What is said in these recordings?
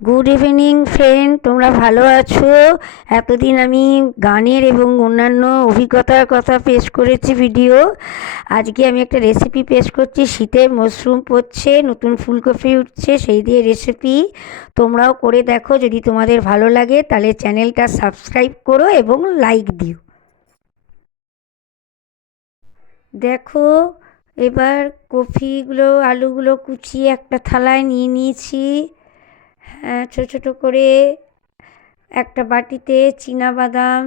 Good evening friend, তোমরা ভালো আছো? এতদিন আমি গানের এবং অন্যান্য অভিজ্ঞতার কথা পেশ করেছি ভিডিও। আজকে আমি একটা রেসিপি পেশ করছি। শীতের মশরুম পড়ছে, নতুন ফুলকপি উঠছে, সেই দিয়ে রেসিপি। তোমরাও করে দেখো, যদি তোমাদের ভালো লাগে তাহলে চ্যানেলটা সাবস্ক্রাইব করো এবং লাইক দিও। দেখো, এবার কপিগুলো আলুগুলো কুচিয়ে একটা থালায় নিয়ে নিয়েছি। ছোটো ছোটো করে একটা বাটিতে বাদাম,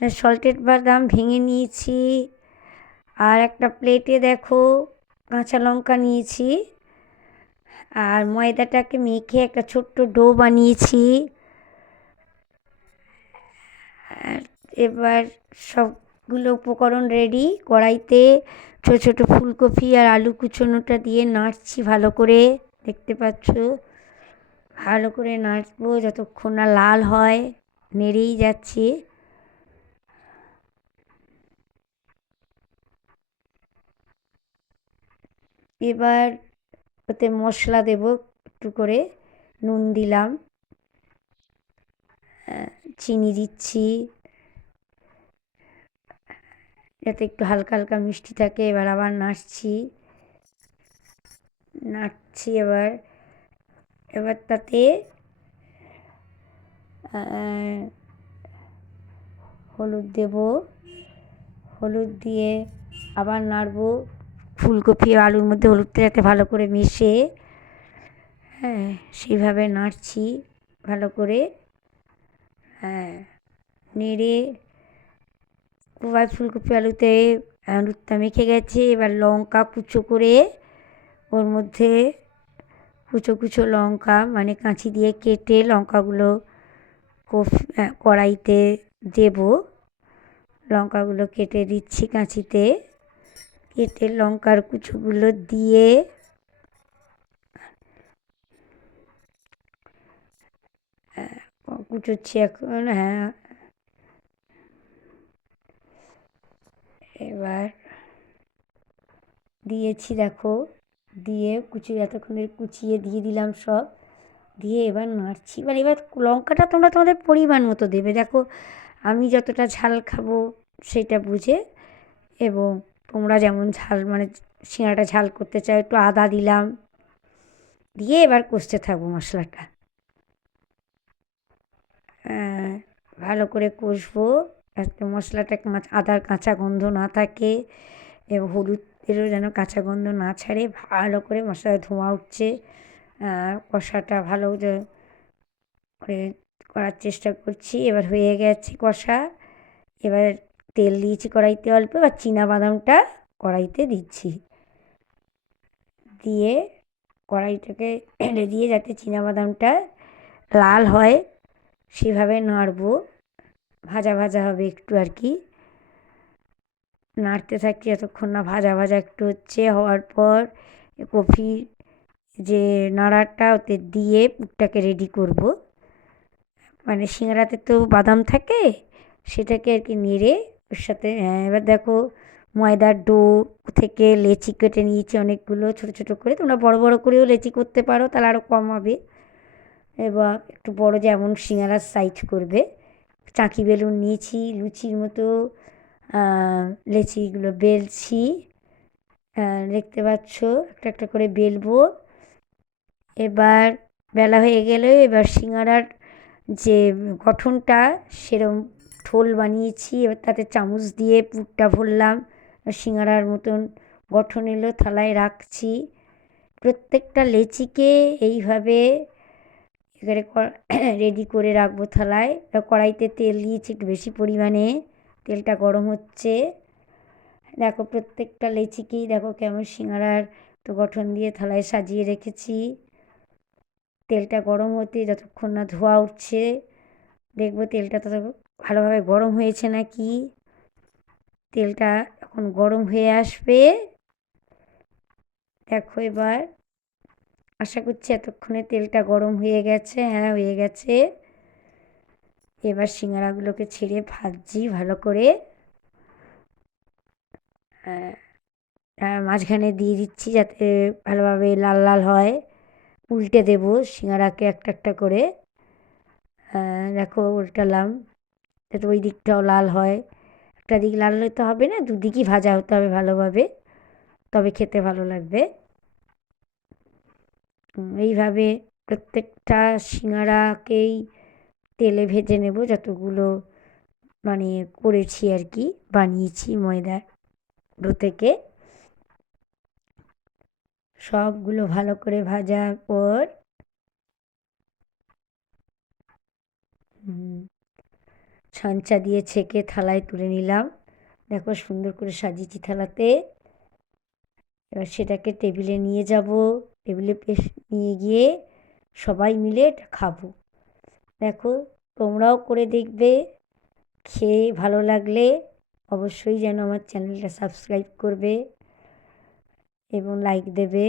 সল্টেড বাদাম ভেঙে নিয়েছি। আর একটা প্লেটে দেখো কাঁচা লঙ্কা নিয়েছি। আর ময়দাটাকে মেখে একটা ছোট্ট ডো বানিয়েছি। আর এবার সবগুলো উপকরণ রেডি। কড়াইতে ছোটো ছোটো ফুলকপি আর আলু কুচোনোটা দিয়ে নাড়ছি ভালো করে। দেখতে পাচ্ছ, ভালো করে নাড়বো যতক্ষণ না লাল হয়, নেড়েই যাচ্ছি। এবার ওতে মশলা দেব একটু করে। নুন দিলাম, চিনি দিচ্ছি যাতে একটু হালকা হালকা মিষ্টি থাকে। এবার আবার নাড়ছি নাড়ছি এবার এবার তাতে হলুদ দেব। হলুদ দিয়ে আবার নাড়বো। ফুলকপি ও আলুর মধ্যে হলুদটা যাতে ভালো করে মিশে, হ্যাঁ, সেইভাবে নাড়ছি ভালো করে। হ্যাঁ, নেড়ে ফুলকপি আলুতে হলুদটা মেখে গেছে। এবার লঙ্কা কুচো করে ওর মধ্যে, কুচো কুচো লঙ্কা মানে কাঁচি দিয়ে কেটে লঙ্কাগুলো কড়াইতে দেব। লঙ্কাগুলো কেটে দিচ্ছি কাঁচিতে। কেটে লঙ্কার কুচোগুলো দিয়ে কুচোচ্ছি এখন। হ্যাঁ, এবার দিয়েছি দেখো, দিয়ে এতক্ষণে কুচিয়ে দিয়ে দিলাম সব। দিয়ে এবার নাড়ছি। এবার লঙ্কাটা তোমরা তোমাদের পরিমাণ মতো দেবে। দেখো, আমি যতটা ঝাল খাবো সেটা বুঝে, এবং তোমরা যেমন ঝাল মানে সিঙাড়াটা ঝাল করতে চাও, একটু আদা দিলাম। দিয়ে এবার কষতে থাকবো মশলাটা। ভালো করে কষবো যাতে মশলাটা আদার কাঁচা গন্ধ না থাকে, এবং হলুদেরও যেন কাঁচা গন্ধ না ছাড়ে। ভালো করে মশলার ধোঁয়া উঠছে। কষাটা ভালো করে করার চেষ্টা করছি। এবার হয়ে গেছে কষা। এবার তেল দিয়েছি কড়াইতে অল্প, আর বাদামটা কড়াইতে দিচ্ছি। দিয়ে কড়াইটাকে ঢেলে দিয়ে যাতে বাদামটা লাল হয় সেভাবে নাড়বো। ভাজা ভাজা হবে একটু আর কি। নাড়তে থাকি যতক্ষণ না ভাজা ভাজা একটু হচ্ছে। হওয়ার পর কফি যে নাড়াটা ওতে দিয়ে পুরটাকে রেডি করব। মানে সিঙ্গারাতে তো বাদাম থাকে, সেটাকে আর কি নেড়ে ওর সাথে। এবার দেখো, ময়দার ডো থেকে লেচি কেটে নিয়েছি অনেকগুলো ছোটো ছোটো করে। তোমরা বড় বড় করেও লেচি করতে পারো, তাহলে আরও কম হবে। এবার একটু বড় যেমন সিঙ্গারার সাইজ করবে, চাকি বেলুন নিয়েছি লুচির মতো। লেচিগুলো বেলছি, দেখতে পাচ্ছ একটা একটা করে বেলবো। এবার বেলা হয়ে গেলে এবার সিঙ্গারার যে গঠনটা সেরম ঠোল বানিয়েছি। এবার তাতে চামচ দিয়ে পুরটা ভরলাম, সিঙ্গারার মতন গঠন এলো। থালায় রাখছি। প্রত্যেকটা লেচিকে এইভাবে এবারে রেডি করে রাখবো থালায়। কড়াইতে তেল দিয়েছি একটু বেশি পরিমাণে, তেলটা গরম হচ্ছে। দেখো, প্রত্যেকটা লেচিকেই দেখো কেমন সিঙ্গারার তো গঠন দিয়ে থালায় সাজিয়ে রেখেছি। তেলটা গরম হতে যতক্ষণ না ধোয়া উঠছে, দেখবো তেলটা তত ভালোভাবে গরম হয়েছে নাকি। তেলটা এখন গরম হয়ে আসবে। দেখো, এবার আশা করছি এতক্ষণে তেলটা গরম হয়ে গেছে। হ্যাঁ, হয়ে গেছে। এবার সিঙ্গারাগুলোকে ছেড়ে ভাজছি ভালো করে। মাঝখানে দিয়ে দিচ্ছি যাতে ভালোভাবে লাল লাল হয়। উল্টে দেব সিঙ্গারাকে একটা একটা করে। দেখো উল্টালাম যাতে ওই দিকটাও লাল হয়। একটা দিক লাল হলে তো হবে না, দুদিকই ভাজা হতে হবে ভালোভাবে, তবে খেতে ভালো লাগবে। এইভাবে প্রত্যেকটা সিঙ্গারাকেই তেলে ভেজে নেব, যতগুলো মানে করেছি আর কি, বানিয়েছি ময়দার ডো থেকে। সবগুলো ভালো করে ভাজার পর ছাঁচা দিয়ে ছেঁকে থালায় তুলে নিলাম। দেখো সুন্দর করে সাজিয়েছি থালাতে। এবার সেটাকে টেবিলে নিয়ে যাব, টেবিলে নিয়ে গিয়ে সবাই মিলে এটা খাবো। দেখো তোমরাও করে দেখবে, খেয়ে ভালো লাগলে অবশ্যই যেন আমার চ্যানেলটা সাবস্ক্রাইব করবে এবং লাইক দেবে।